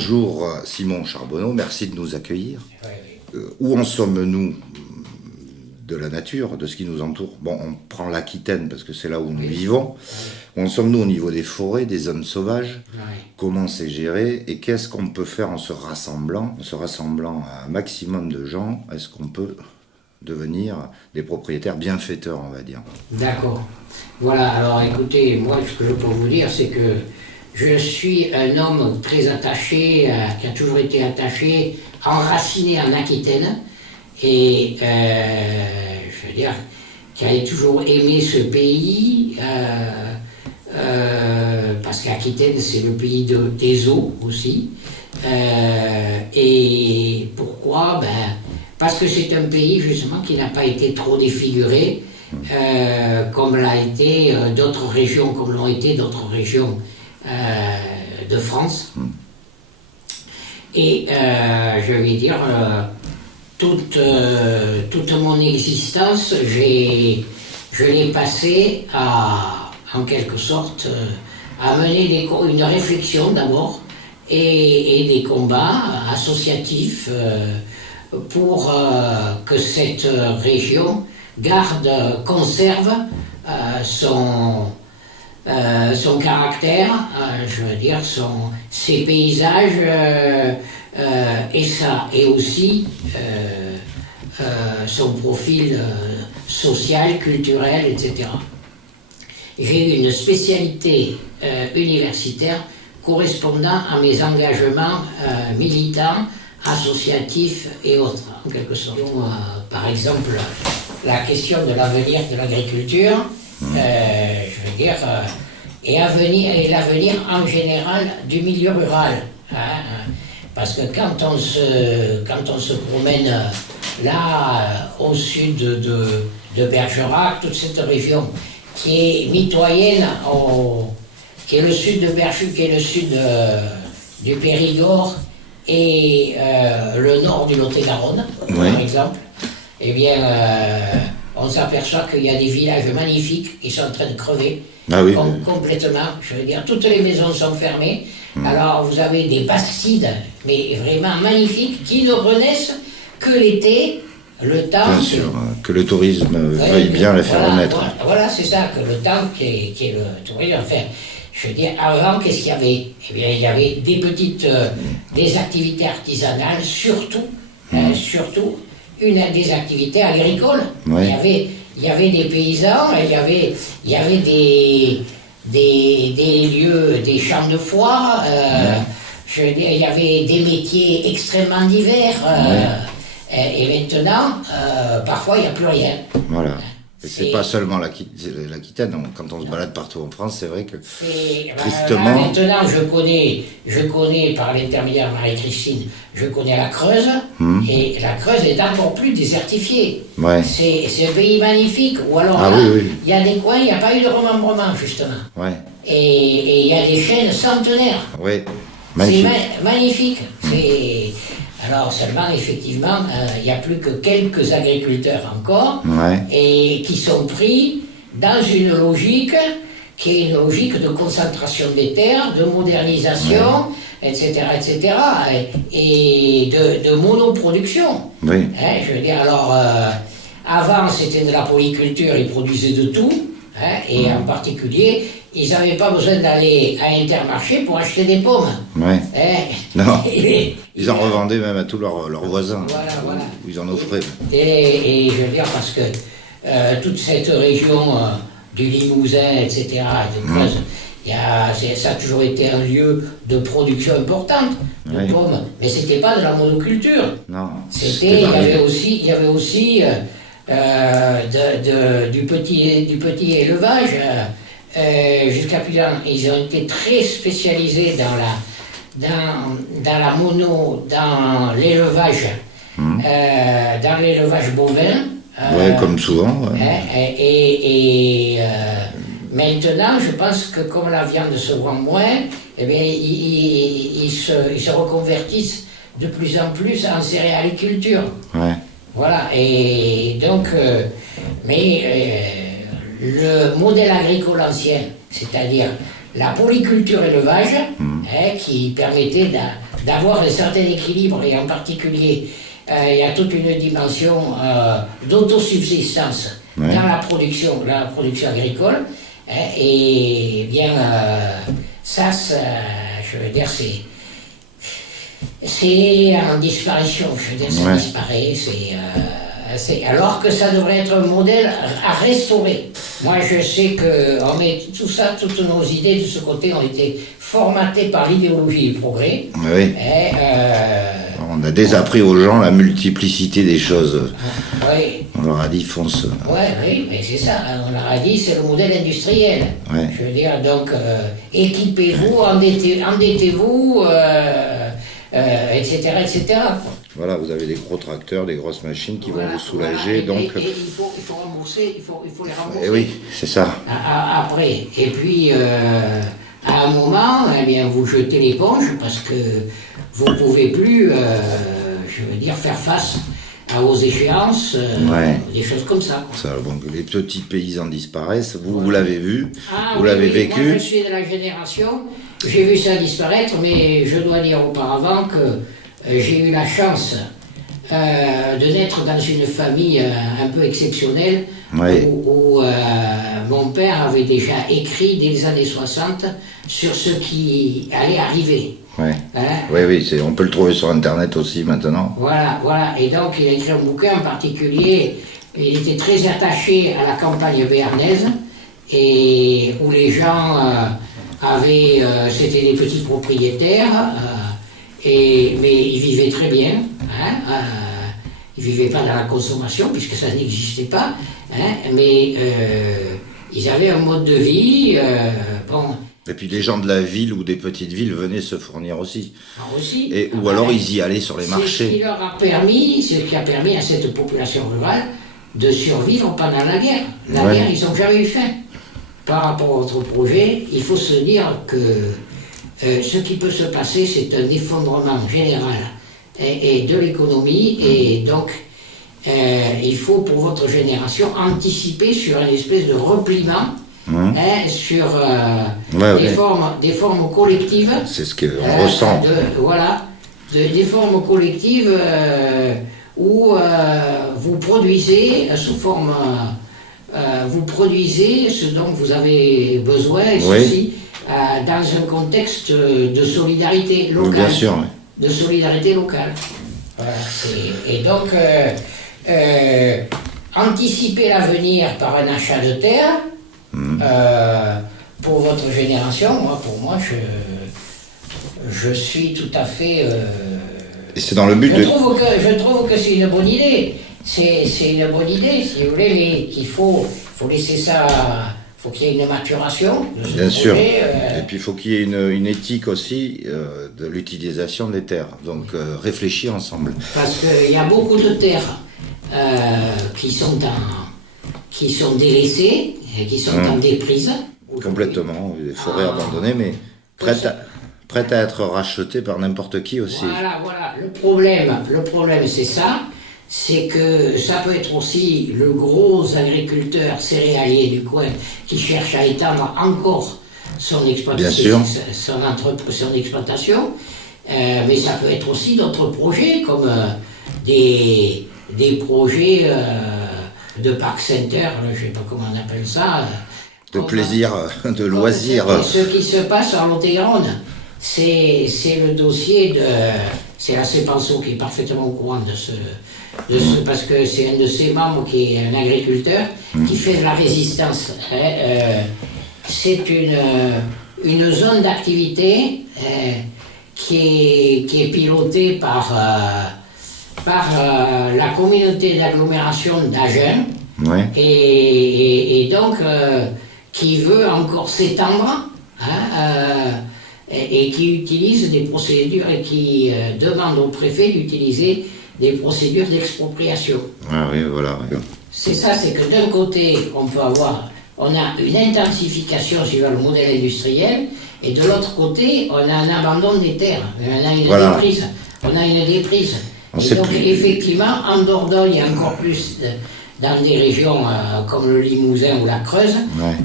bonjour Simon Charbonneau, merci de nous accueillir. Oui. Où en sommes-nous de la nature, de ce qui nous entoure? Bon, on prend l'Aquitaine parce que c'est là où nous vivons. Où en sommes-nous au niveau des forêts, des zones sauvages? Comment c'est géré? Et qu'est-ce qu'on peut faire en se rassemblant à un maximum de gens? Est-ce qu'on peut devenir des propriétaires bienfaiteurs, on va dire? D'accord. Voilà, alors écoutez, moi ce que je peux vous dire, c'est que je suis un homme très attaché, qui a toujours été attaché, enraciné en Aquitaine, et je veux dire, qui a toujours aimé ce pays, parce qu'Aquitaine c'est le pays des eaux aussi. Et pourquoi? Parce que c'est un pays justement qui n'a pas été trop défiguré, comme l'a été d'autres régions, comme l'ont été d'autres régions de France. Et je vais dire, toute mon existence, je l'ai passée à, en quelque sorte, à mener une réflexion d'abord et des combats associatifs pour que cette région conserve son caractère, je veux dire, ses paysages, et aussi son profil social, culturel, etc. J'ai eu une spécialité universitaire correspondant à mes engagements militants, associatifs et autres, en quelque sorte. Par exemple, la question de l'avenir de l'agriculture, je veux dire, et l'avenir en général du milieu rural. Parce que quand on se promène là, au sud de Bergerac, toute cette région qui est mitoyenne, qui est le sud de Bergerac, qui est le sud du Périgord et le nord du Lot-et-Garonne, par exemple, eh bien, on s'aperçoit qu'il y a des villages magnifiques qui sont en train de crever, complètement. Je veux dire, toutes les maisons sont fermées. Alors, vous avez des bastides, mais vraiment magnifiques, qui ne renaissent que l'été, le temps... Bien sûr, que le tourisme veuille bien les faire renaître. Voilà, c'est ça, que le temps qui est le tourisme. Enfin, je veux dire, avant, qu'est-ce qu'il y avait? Eh bien, il y avait des petites... des activités artisanales, surtout des activités agricoles. Il y avait des paysans, il y avait des lieux, des champs de foire, je veux dire, il y avait des métiers extrêmement divers, et maintenant, parfois, il n'y a plus rien. Voilà. Et c'est pas seulement l'Aquitaine, quand on se balade partout en France, c'est vrai que, tristement... Maintenant, je connais par l'intermédiaire de Marie-Christine, je connais la Creuse, et la Creuse est encore plus désertifiée. C'est un pays magnifique, ou alors il y a des coins, il n'y a pas eu de remembrement, justement. Et il y a des chênes centenaires. Magnifique. C'est magnifique. Alors seulement, effectivement, il n'y a plus que quelques agriculteurs encore, et qui sont pris dans une logique qui est une logique de concentration des terres, de modernisation, etc., et de monoproduction. Je veux dire, alors, avant c'était de la polyculture, ils produisaient de tout, et en particulier, ils n'avaient pas besoin d'aller à Intermarché pour acheter des pommes. Non. Ils en revendaient même à tous leurs voisins. Voilà. Ils en offraient. Et je veux dire, parce que toute cette région du Limousin, etc., et de Creuse, ça a toujours été un lieu de production importante de pommes. Mais c'était pas de la monoculture. Non. Il y avait aussi du petit élevage. Jusqu'à présent, ils ont été très spécialisés dans l'élevage, bovin. Comme souvent. Et maintenant, je pense que comme la viande se vend moins, eh bien, ils se reconvertissent de plus en plus en céréaliculture. Voilà, et donc, le modèle agricole ancien, c'est-à-dire la polyculture élevage, qui permettait d'avoir un certain équilibre, et en particulier, il y a toute une dimension d'autosubsistance Ouais. dans la production agricole, hein, et bien, je veux dire, c'est en disparition, je veux dire, ça Ouais. disparaît, alors que ça devrait être un modèle à restaurer. Moi, je sais que tout ça, toutes nos idées de ce côté ont été formatées par l'idéologie du progrès. Oui. Et, On a désappris aux gens la multiplicité des choses. oui, On leur a dit fonce. oui, mais c'est ça. On leur a dit, c'est le modèle industriel. Ouais. Je veux dire, donc, équipez-vous, endettez-vous, etc., etc. Voilà, vous avez des gros tracteurs, des grosses machines qui Voilà, vont vous soulager. voilà, donc... et il faut rembourser, il faut les rembourser. Eh oui, c'est ça. Après. Et puis, à un moment, eh bien, vous jetez l'éponge parce que vous ne pouvez plus, je veux dire, faire face aux échéances, Ouais. des choses comme ça, quoi. Ça, bon, que les petits paysans disparaissent, vous l'avez vu, Ah, vous oui, l'avez oui, vécu. Moi, je suis de la génération, j'ai vu ça disparaître, mais je dois dire auparavant que j'ai eu la chance de naître dans une famille un peu exceptionnelle, Ouais. où mon père avait déjà écrit dès les années 60 sur ce qui allait arriver. Ouais. Hein. Oui, on peut le trouver sur Internet aussi maintenant. Voilà. Et donc, il a écrit un bouquin en particulier. Il était très attaché à la campagne béarnaise, et où les gens c'était des petits propriétaires, mais ils vivaient très bien. Hein, ils ne vivaient pas dans la consommation, puisque ça n'existait pas, hein, mais ils avaient un mode de vie, bon. Et puis les gens de la ville ou des petites villes venaient se fournir aussi. Aussi. Ou alors ils y allaient sur les C'est ce marchés. qui a permis à cette population rurale de survivre pendant la guerre. La Ouais. guerre, ils n'ont jamais eu faim. Par rapport à votre projet, il faut se dire que ce qui peut se passer, c'est un effondrement général et de l'économie, et donc il faut pour votre génération anticiper sur une espèce de repliement, hein, sur des formes collectives. C'est ce qu'on ressent. Des formes collectives où vous produisez sous forme, vous produisez ce dont vous avez besoin, et Oui. ceci dans un contexte de solidarité locale. Bien sûr. Ouais. De solidarité locale. Voilà. Et donc, anticiper l'avenir par un achat de terre, pour votre génération, pour moi, je suis tout à fait... Et c'est dans le but je trouve que c'est une bonne idée. C'est une bonne idée, si vous voulez, mais qu'il faut laisser ça... Il faut qu'il y ait une maturation de ce Bien sûr. projet, Et puis il faut qu'il y ait une éthique aussi de l'utilisation des terres. Donc réfléchir ensemble. Parce qu'il y a beaucoup de terres qui sont délaissées, qui sont en déprise. Complètement. Des forêts abandonnées, mais prêtes à être rachetées par n'importe qui aussi. Voilà. Le problème c'est ça. C'est que ça peut être aussi le gros agriculteur céréalier du coin qui cherche à étendre encore son exploitation, son exploitation. Mais ça peut être aussi d'autres projets comme des projets de park center, je ne sais pas comment on appelle ça. De plaisir, de loisir. Ce qui se passe en Lot-et-Garonne, c'est le dossier de... C'est la Cépenceau qui est parfaitement au courant de ce parce que c'est un de ses membres qui est un agriculteur qui fait de la résistance. C'est une zone d'activité qui est pilotée par la communauté d'agglomération d'Agen, Ouais. et donc qui veut encore s'étendre, et qui utilise des procédures, et qui demande au préfet d'utiliser des procédures d'expropriation. Ah oui, voilà. Ouais. C'est ça, c'est que d'un côté, on a une intensification suivant le modèle industriel, et de l'autre côté, on a un abandon des terres, on a une déprise. Et donc, effectivement, en Dordogne, et encore plus dans des régions comme le Limousin ou la Creuse,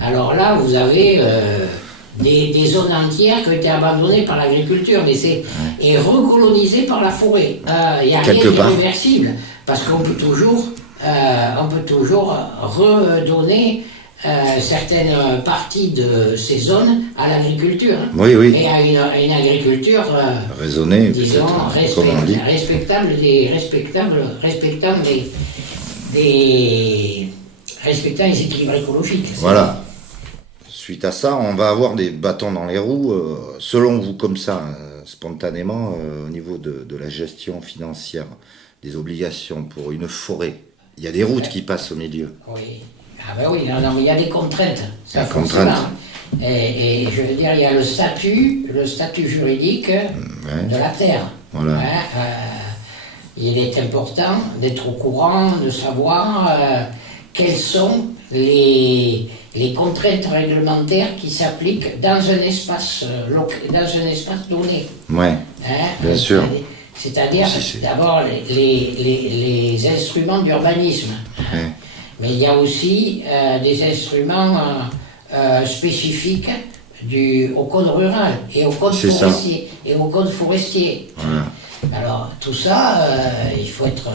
alors là, vous avez des zones entières qui ont été abandonnées par l'agriculture, mais et recolonisées par la forêt. Il n'y a rien d'irréversible, parce qu'on peut toujours redonner certaines parties de ces zones à l'agriculture. Oui, oui. Et à une agriculture raisonnée, disons, respectable respectant les équilibres écologiques. Voilà. Suite à ça, on va avoir des bâtons dans les roues. Selon vous, comme ça, spontanément, au niveau de la gestion financière des obligations pour une forêt, il y a des routes qui passent au milieu. Oui. Ah ben oui, non, mais il y a des contraintes. Il y a des contraintes. Et je veux dire, il y a le statut juridique de la terre. Voilà. Il est important d'être au courant, de savoir quelles sont les contraintes réglementaires qui s'appliquent dans un espace donné. Oui, bien sûr. C'est-à-dire, d'abord, les instruments d'urbanisme. Mais il y a aussi des instruments spécifiques au code rural et au code forestier. Voilà. Alors tout ça, il faut être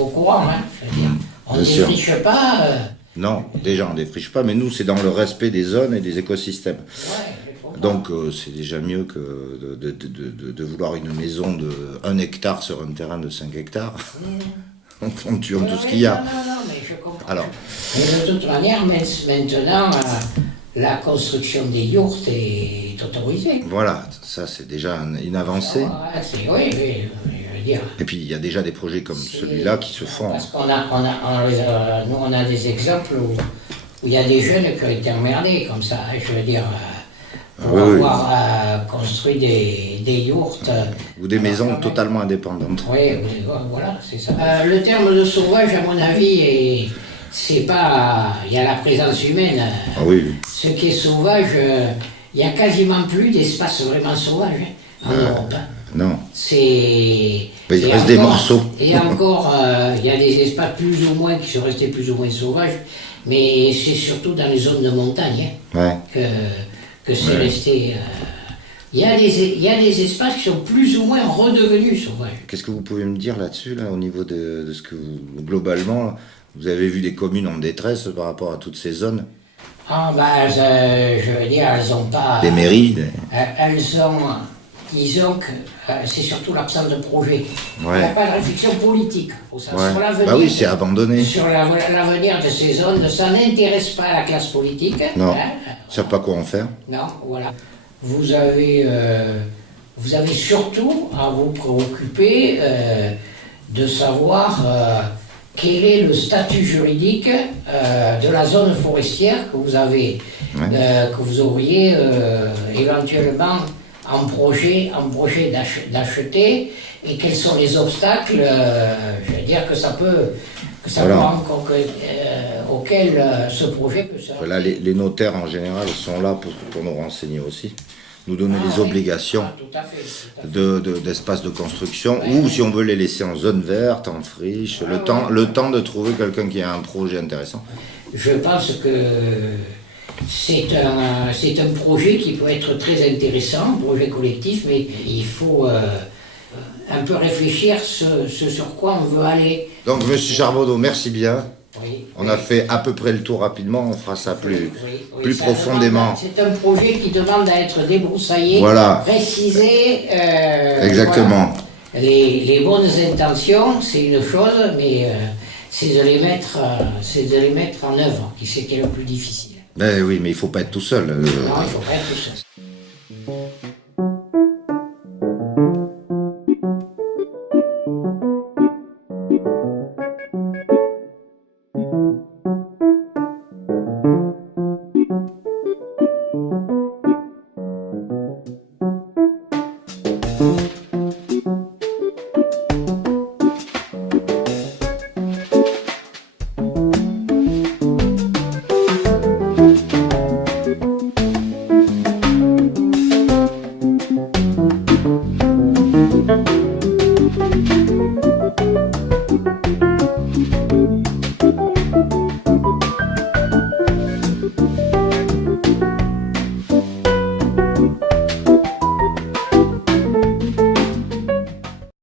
au courant. Hein, je veux dire. On ne défriche pas. Non, déjà on ne défriche pas, mais nous c'est dans le respect des zones et des écosystèmes. Ouais, donc c'est déjà mieux que de vouloir une maison de 1 hectare sur un terrain de 5 hectares. On tue tout ce qu'il y a. Non, mais je comprends. Alors. Mais de toute manière, maintenant, la construction des yourtes est autorisée. Voilà, ça c'est déjà une avancée. Oui, je veux dire. Et puis il y a déjà des projets comme celui-là qui se font. Parce qu'on a des exemples où il y a des jeunes qui ont été emmerdés comme ça, je veux dire. Pour avoir construit des yourtes. Ou des maisons totalement indépendantes. Oui, voilà, c'est ça. Le terme de sauvage, à mon avis, c'est pas. Il y a la présence humaine. Ah oui. Ce qui est sauvage, il n'y a quasiment plus d'espace vraiment sauvage en Europe. Non. Il reste des morceaux. Et encore, il y a des espaces plus ou moins qui sont restés plus ou moins sauvages, mais c'est surtout dans les zones de montagne que c'est resté. Il y a des espaces qui sont plus ou moins redevenus sauvages. Qu'est-ce que vous pouvez me dire là-dessus, au niveau de ce que vous, globalement, vous avez vu des communes en détresse par rapport à toutes ces zones? Ah ben, je veux dire, elles n'ont pas... Des mairies Elles ont... Disons que c'est surtout l'absence de projet. Il n'y a pas de réflexion politique sur l'avenir. Bah oui, c'est abandonné. Sur l'avenir de ces zones, ça n'intéresse pas la classe politique. Non, ils ne savent pas quoi en faire. Non, voilà. Vous avez surtout à vous préoccuper de savoir quel est le statut juridique de la zone forestière que vous avez, que vous auriez éventuellement en projet d'acheter, et quels sont les obstacles, je veux dire que ça peut auquel ce projet peut servir. Là, les notaires en général sont là pour nous renseigner aussi, nous donner les obligations d'espace de construction, ou si on veut les laisser en zone verte, en friche, le temps de trouver quelqu'un qui a un projet intéressant. Je pense que c'est un projet qui peut être très intéressant, un projet collectif, mais il faut un peu réfléchir sur quoi on veut aller. Donc, M. Charbonneau, merci bien. On a fait à peu près le tour rapidement, on fera ça plus profondément. C'est un projet qui demande à être débroussaillé, précisé. Exactement. Voilà. Les bonnes intentions, c'est une chose, mais c'est de les mettre en œuvre, qui est le plus difficile. Ben oui, mais il ne faut pas être tout seul. Non, il ne faut pas être tout seul.